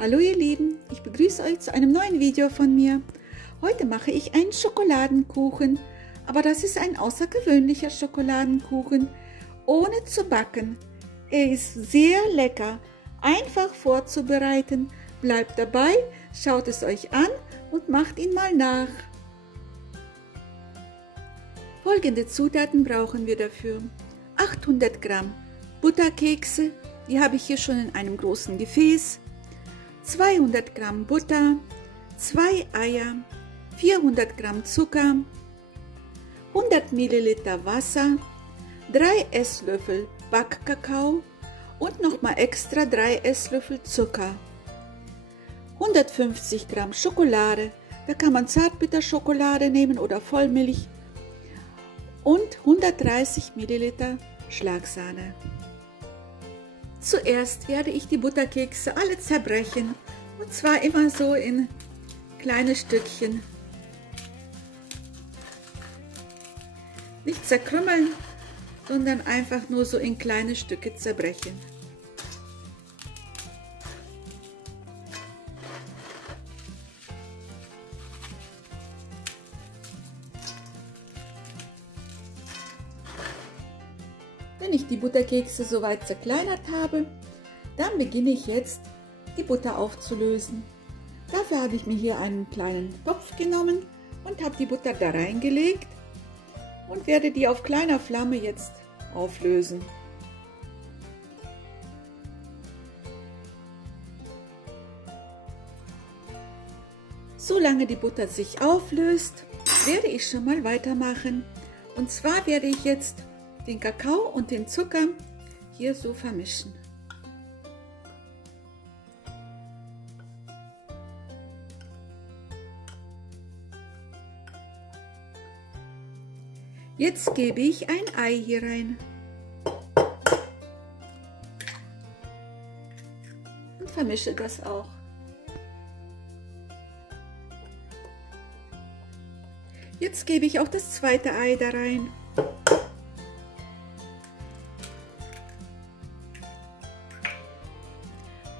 Hallo ihr Lieben, ich begrüße euch zu einem neuen Video von mir. Heute mache ich einen Schokoladenkuchen, aber das ist ein außergewöhnlicher Schokoladenkuchen, ohne zu backen. Er ist sehr lecker, einfach vorzubereiten. Bleibt dabei, schaut es euch an und macht ihn mal nach. Folgende Zutaten brauchen wir dafür: 800 Gramm Butterkekse, die habe ich hier schon in einem großen Gefäß, 200 Gramm Butter, 2 Eier, 400 Gramm Zucker, 100 Milliliter Wasser, 3 Esslöffel Backkakao und nochmal extra 3 Esslöffel Zucker, 150 Gramm Schokolade, da kann man Zartbitterschokolade nehmen oder Vollmilch, und 130 Milliliter Schlagsahne. Zuerst werde ich die Butterkekse alle zerbrechen, und zwar immer so in kleine Stückchen. Nicht zerkrümmeln, sondern einfach nur so in kleine Stücke zerbrechen. Wenn ich die Butterkekse soweit zerkleinert habe, dann beginne ich jetzt, die Butter aufzulösen. Dafür habe ich mir hier einen kleinen Topf genommen und habe die Butter da reingelegt und werde die auf kleiner Flamme jetzt auflösen. Solange die Butter sich auflöst, werde ich schon mal weitermachen. Und zwar werde ich jetzt den Kakao und den Zucker hier so vermischen. Jetzt gebe ich ein Ei hier rein und vermische das auch. Jetzt gebe ich auch das zweite Ei da rein.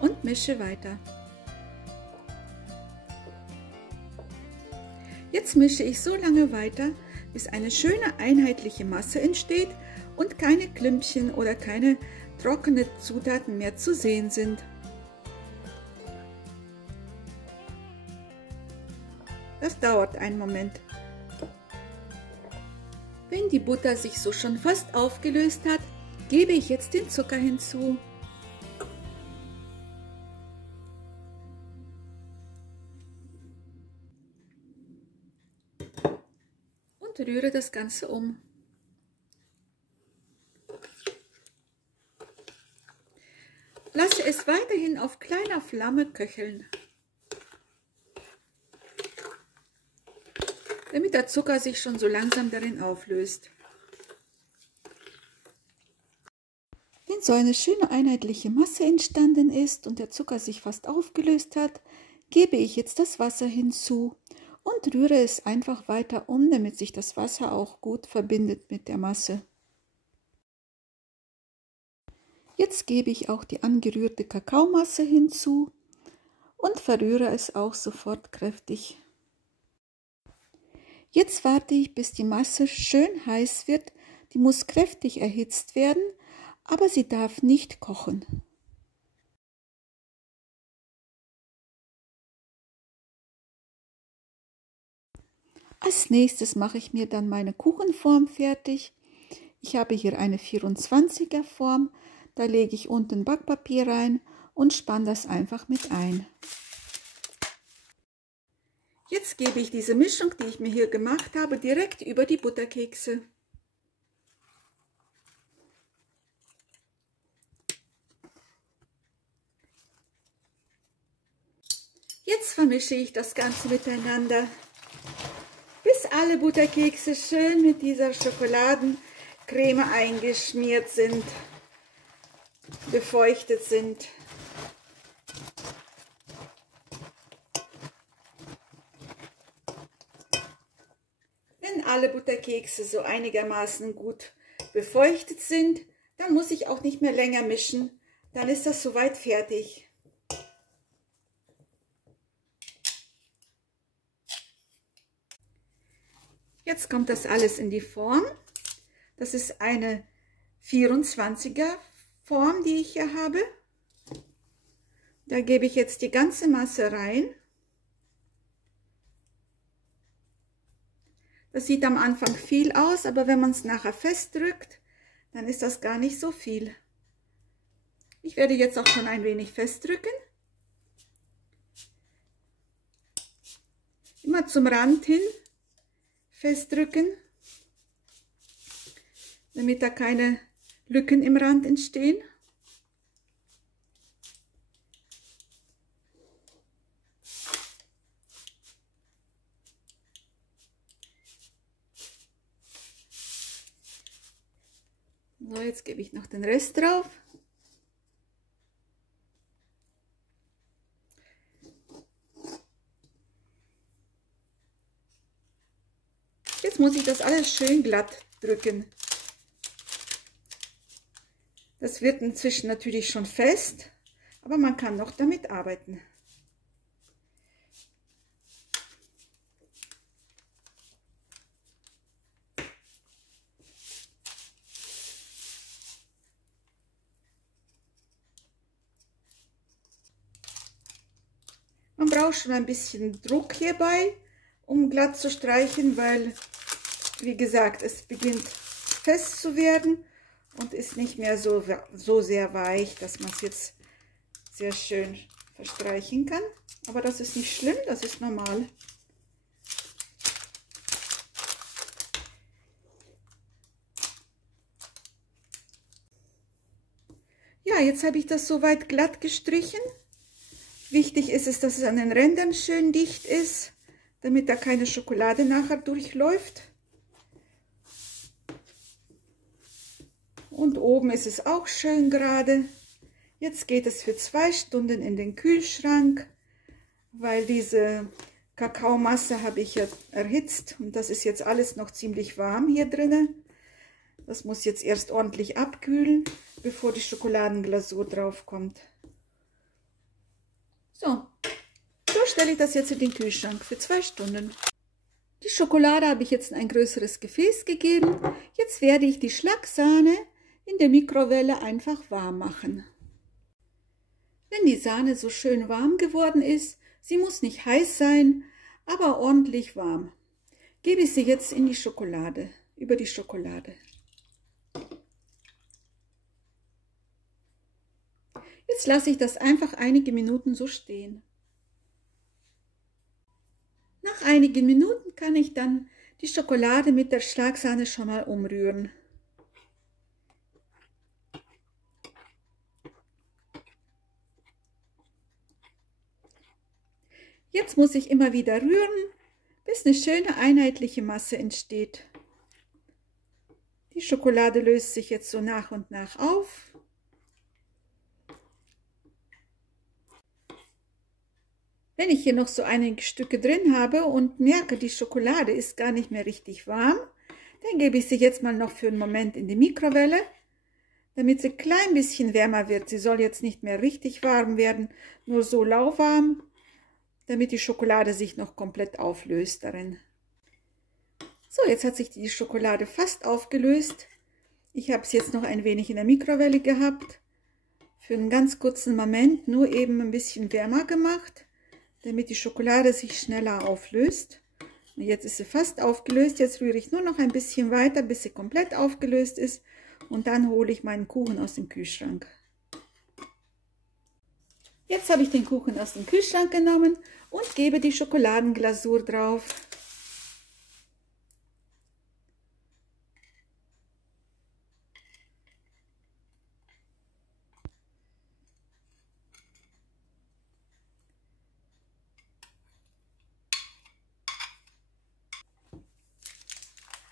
Und mische weiter. Jetzt mische ich so lange weiter, bis eine schöne einheitliche Masse entsteht und keine Klümpchen oder keine trockenen Zutaten mehr zu sehen sind. Das dauert einen Moment. Wenn die Butter sich so schon fast aufgelöst hat, gebe ich jetzt den Zucker hinzu. Und rühre das Ganze um. Lasse es weiterhin auf kleiner Flamme köcheln, damit der Zucker sich schon so langsam darin auflöst. Wenn so eine schöne einheitliche Masse entstanden ist und der Zucker sich fast aufgelöst hat, gebe ich jetzt das Wasser hinzu und rühre es einfach weiter um, damit sich das Wasser auch gut verbindet mit der Masse. Jetzt gebe ich auch die angerührte Kakaomasse hinzu und verrühre es auch sofort kräftig. Jetzt warte ich, bis die Masse schön heiß wird. Die muss kräftig erhitzt werden, aber sie darf nicht kochen. Als nächstes mache ich mir dann meine Kuchenform fertig. Ich habe hier eine 24er Form, da lege ich unten Backpapier rein und spanne das einfach mit ein. Jetzt gebe ich diese Mischung, die ich mir hier gemacht habe, direkt über die Butterkekse. Jetzt vermische ich das Ganze miteinander, bis alle Butterkekse schön mit dieser Schokoladencreme eingeschmiert sind, befeuchtet sind. Wenn alle Butterkekse so einigermaßen gut befeuchtet sind, dann muss ich auch nicht mehr länger mischen. Dann ist das soweit fertig. Jetzt kommt das alles in die Form. Das ist eine 24er Form, die ich hier habe. Da gebe ich jetzt die ganze Masse rein. Das sieht am Anfang viel aus, aber wenn man es nachher festdrückt, dann ist das gar nicht so viel. Ich werde jetzt auch schon ein wenig festdrücken. Immer zum Rand hin festdrücken, damit da keine Lücken im Rand entstehen. So, jetzt gebe ich noch den Rest drauf. Jetzt muss ich das alles schön glatt drücken. Das wird inzwischen natürlich schon fest, aber man kann noch damit arbeiten. Man braucht schon ein bisschen Druck hierbei, um glatt zu streichen, weil, wie gesagt, es beginnt fest zu werden und ist nicht mehr so sehr weich, dass man es jetzt sehr schön verstreichen kann. Aber das ist nicht schlimm, das ist normal. Ja, jetzt habe ich das soweit glatt gestrichen. Wichtig ist es, dass es an den Rändern schön dicht ist, damit da keine Schokolade nachher durchläuft. Und oben ist es auch schön gerade. Jetzt geht es für 2 Stunden in den Kühlschrank, weil diese Kakaomasse habe ich ja erhitzt und das ist jetzt alles noch ziemlich warm hier drinnen. Das muss jetzt erst ordentlich abkühlen, bevor die Schokoladenglasur drauf kommt. So stelle ich das jetzt in den Kühlschrank für 2 Stunden. Die Schokolade habe ich jetzt in ein größeres Gefäß gegeben. Jetzt werde ich die Schlagsahne in der Mikrowelle einfach warm machen. Wenn die Sahne so schön warm geworden ist, sie muss nicht heiß sein, aber ordentlich warm, gebe ich sie jetzt in die Schokolade, über die Schokolade. Jetzt lasse ich das einfach einige Minuten so stehen. Nach einigen Minuten kann ich dann die Schokolade mit der Schlagsahne schon mal umrühren. Jetzt muss ich immer wieder rühren, bis eine schöne einheitliche Masse entsteht. Die Schokolade löst sich jetzt so nach und nach auf. Wenn ich hier noch so einige Stücke drin habe und merke, die Schokolade ist gar nicht mehr richtig warm, dann gebe ich sie jetzt mal noch für einen Moment in die Mikrowelle, damit sie ein klein bisschen wärmer wird. Sie soll jetzt nicht mehr richtig warm werden, nur so lauwarm, damit die Schokolade sich noch komplett auflöst darin. So, jetzt hat sich die Schokolade fast aufgelöst. Ich habe es jetzt noch ein wenig in der Mikrowelle gehabt, für einen ganz kurzen Moment nur eben ein bisschen wärmer gemacht, damit die Schokolade sich schneller auflöst. Und jetzt ist sie fast aufgelöst. Jetzt rühre ich nur noch ein bisschen weiter, bis sie komplett aufgelöst ist. Und dann hole ich meinen Kuchen aus dem Kühlschrank. Jetzt habe ich den Kuchen aus dem Kühlschrank genommen und gebe die Schokoladenglasur drauf.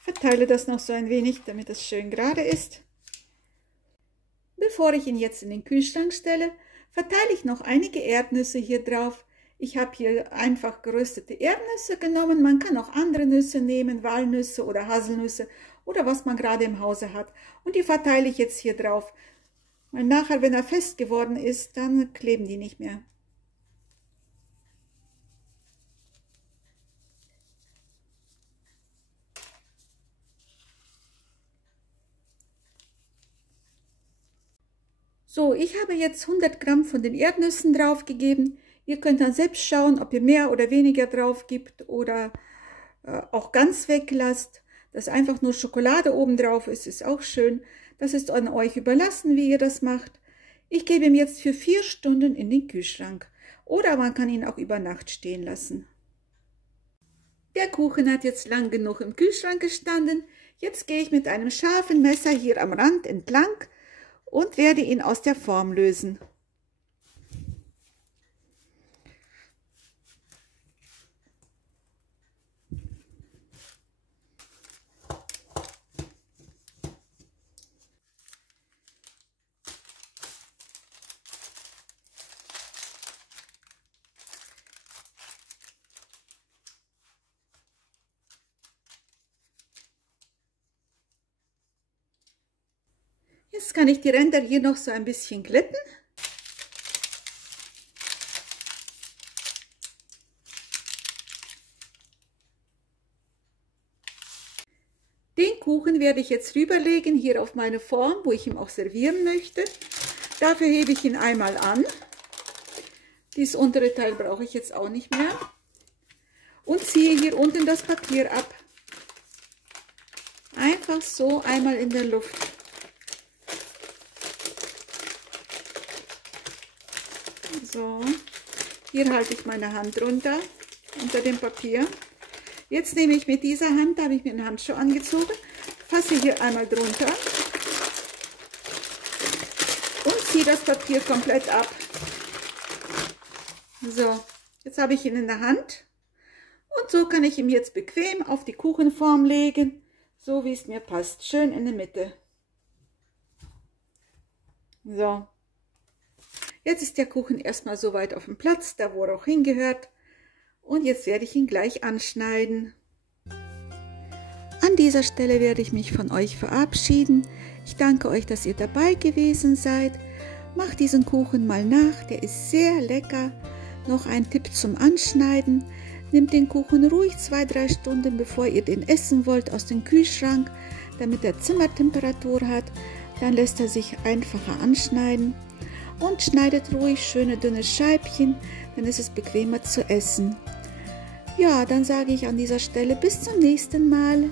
Verteile das noch so ein wenig, damit es schön gerade ist. Bevor ich ihn jetzt in den Kühlschrank stelle, verteile ich noch einige Erdnüsse hier drauf. Ich habe hier einfach geröstete Erdnüsse genommen. Man kann auch andere Nüsse nehmen, Walnüsse oder Haselnüsse oder was man gerade im Hause hat. Und die verteile ich jetzt hier drauf. Weil nachher, wenn er fest geworden ist, dann kleben die nicht mehr. So, ich habe jetzt 100 Gramm von den Erdnüssen draufgegeben. Ihr könnt dann selbst schauen, ob ihr mehr oder weniger drauf gibt oder auch ganz weglasst. Dass einfach nur Schokolade oben drauf ist, ist auch schön. Das ist an euch überlassen, wie ihr das macht. Ich gebe ihn jetzt für 4 Stunden in den Kühlschrank. Oder man kann ihn auch über Nacht stehen lassen. Der Kuchen hat jetzt lang genug im Kühlschrank gestanden. Jetzt gehe ich mit einem scharfen Messer hier am Rand entlang und werde ihn aus der Form lösen. Jetzt kann ich die Ränder hier noch so ein bisschen glätten. Den Kuchen werde ich jetzt rüberlegen hier auf meine Form, wo ich ihn auch servieren möchte. Dafür hebe ich ihn einmal an. Dieses untere Teil brauche ich jetzt auch nicht mehr. Und ziehe hier unten das Papier ab. Einfach so einmal in der Luft. So, hier halte ich meine Hand runter, unter dem Papier. Jetzt nehme ich mit dieser Hand, da habe ich mir einen Handschuh angezogen, fasse hier einmal drunter und ziehe das Papier komplett ab. So, jetzt habe ich ihn in der Hand und so kann ich ihn jetzt bequem auf die Kuchenform legen, so wie es mir passt, schön in der Mitte. So. Jetzt ist der Kuchen erstmal so weit auf dem Platz, da wo er auch hingehört. Und jetzt werde ich ihn gleich anschneiden. An dieser Stelle werde ich mich von euch verabschieden. Ich danke euch, dass ihr dabei gewesen seid. Macht diesen Kuchen mal nach, der ist sehr lecker. Noch ein Tipp zum Anschneiden. Nehmt den Kuchen ruhig 2-3 Stunden, bevor ihr den essen wollt, aus dem Kühlschrank, damit er Zimmertemperatur hat. Dann lässt er sich einfacher anschneiden. Und schneidet ruhig schöne dünne Scheibchen, dann ist es bequemer zu essen. Ja, dann sage ich an dieser Stelle bis zum nächsten Mal.